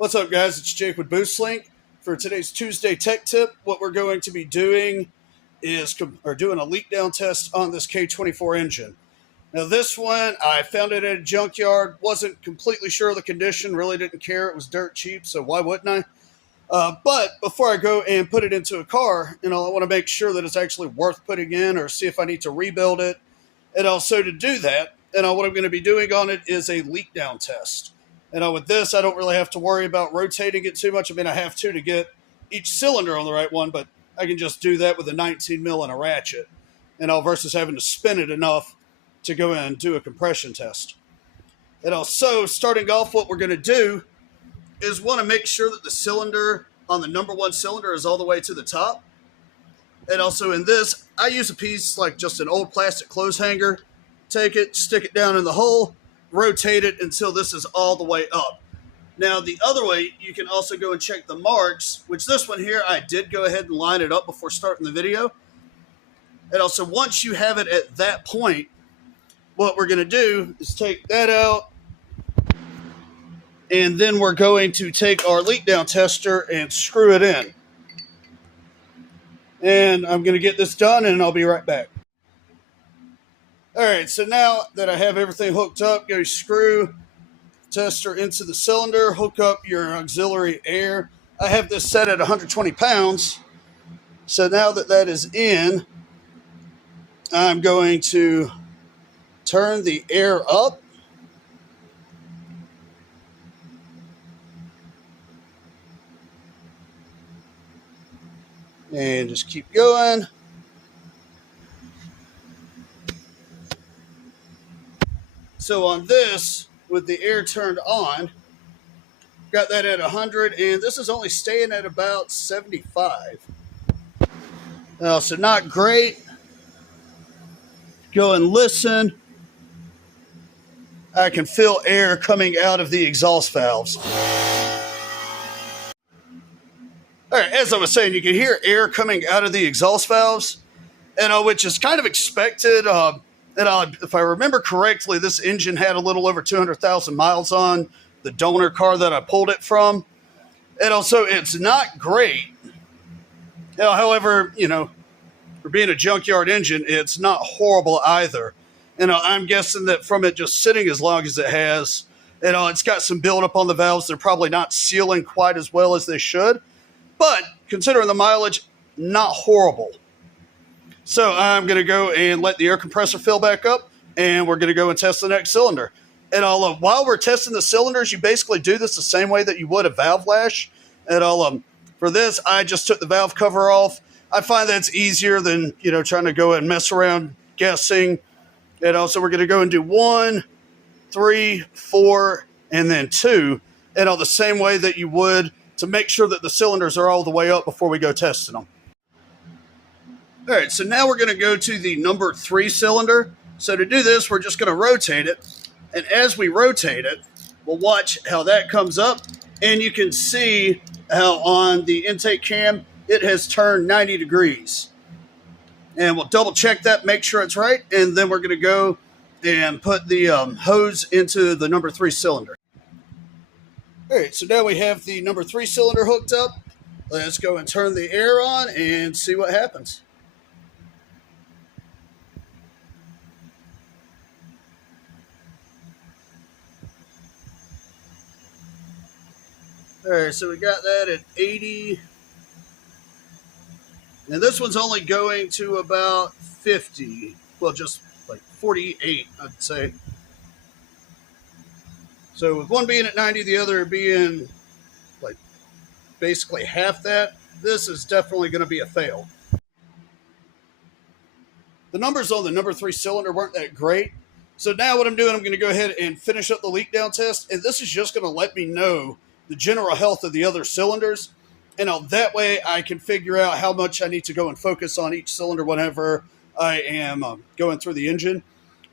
What's up, guys? It's Jake with BoostLink. For today's Tuesday Tech Tip, what we're going to be doing is doing a leak down test on this K24 engine. Now, this one, I found it at a junkyard, wasn't completely sure of the condition, really didn't care. It was dirt cheap, so why wouldn't I? But before I go and put it into a car, I want to make sure that it's actually worth putting in or see if I need to rebuild it. And also to do that, what I'm going to be doing on it is a leak down test. With this, I don't really have to worry about rotating it too much. I mean, I have to get each cylinder on the right one, but I can just do that with a 19 mil and a ratchet, versus having to spin it enough to go in and do a compression test. So starting off, what we're going to do is want to make sure that the cylinder on the number one cylinder is all the way to the top. And also in this, I use a piece like just an old plastic clothes hanger. Take it, stick it down in the hole, rotate it until this is all the way up. Now, the other way, you can also go and check the marks, which this one here, I did go ahead and line it up before starting the video. And also, once you have it at that point, what we're going to do is take that out, and then we're going to take our leak down tester and screw it in. And I'm going to get this done, and I'll be right back. All right, so now that I have everything hooked up, go screw tester into the cylinder, hook up your auxiliary air. I have this set at 120 pounds. So now that that is in, I'm going to turn the air up. And just keep going. So on this, with the air turned on, got that at 100, and this is only staying at about 75. So not great. Go and listen. I can feel air coming out of the exhaust valves. All right, as I was saying, you can hear air coming out of the exhaust valves, which is kind of expected. If I remember correctly, this engine had a little over 200,000 miles on the donor car that I pulled it from. And also, it's not great. However, for being a junkyard engine, it's not horrible either. I'm guessing that from it just sitting as long as it has, it's got some buildup on the valves. They're probably not sealing quite as well as they should. But considering the mileage, not horrible. So I'm going to go and let the air compressor fill back up, and we're going to go and test the next cylinder. And while we're testing the cylinders, you basically do this the same way that you would a valve lash. For this, I just took the valve cover off. I find that's easier than, trying to go and mess around guessing. And also we're going to go and do 1, 3, 4, and then 2. The same way that you would to make sure that the cylinders are all the way up before we go testing them. All right, so now we're going to go to the number 3 cylinder. So to do this, we're just going to rotate it. And as we rotate it, we'll watch how that comes up. And you can see how on the intake cam, it has turned 90 degrees. And we'll double check that, make sure it's right. And then we're going to go and put the hose into the number 3 cylinder. All right, so now we have the number 3 cylinder hooked up. Let's go and turn the air on and see what happens. All right, so we got that at 80. And this one's only going to about 50. Well, just like 48, I'd say. So with one being at 90, the other being like basically half that, this is definitely going to be a fail. The numbers on the number 3 cylinder weren't that great. So now what I'm doing, I'm going to go ahead and finish up the leak down test. And this is just going to let me know the general health of the other cylinders. That way I can figure out how much I need to go and focus on each cylinder whenever I am going through the engine.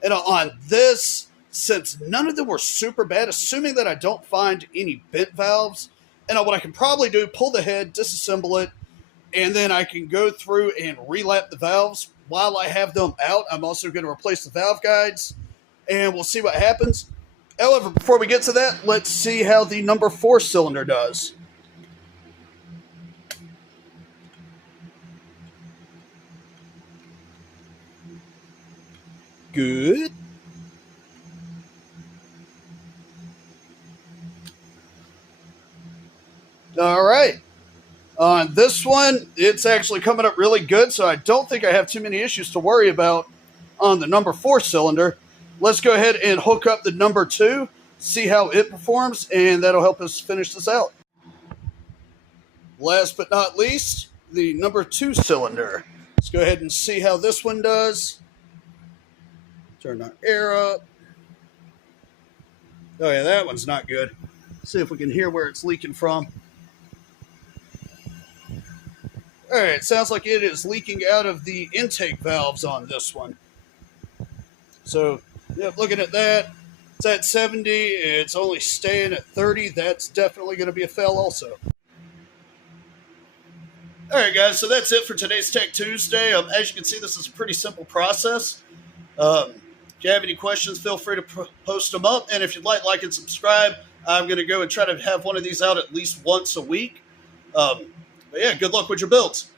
On this, since none of them were super bad, assuming that I don't find any bent valves, what I can probably do, pull the head, disassemble it, and then I can go through and relap the valves. While I have them out, I'm also going to replace the valve guides, and we'll see what happens. However, before we get to that, let's see how the number 4 cylinder does. Good. All right. On this one, it's actually coming up really good, so I don't think I have too many issues to worry about on the number 4 cylinder. Let's go ahead and hook up the number 2, see how it performs, and that'll help us finish this out. Last but not least, the number 2 cylinder. Let's go ahead and see how this one does. Turn our air up. Oh yeah, that one's not good. See if we can hear where it's leaking from. All right, sounds like it is leaking out of the intake valves on this one. So, yep, looking at that, it's at 70. It's only staying at 30. That's definitely going to be a fail also. All right, guys, so that's it for today's Tech Tuesday. As you can see, this is a pretty simple process. If you have any questions, feel free to post them up. And if you'd like and subscribe, I'm going to go and try to have one of these out at least once a week. But yeah, good luck with your builds.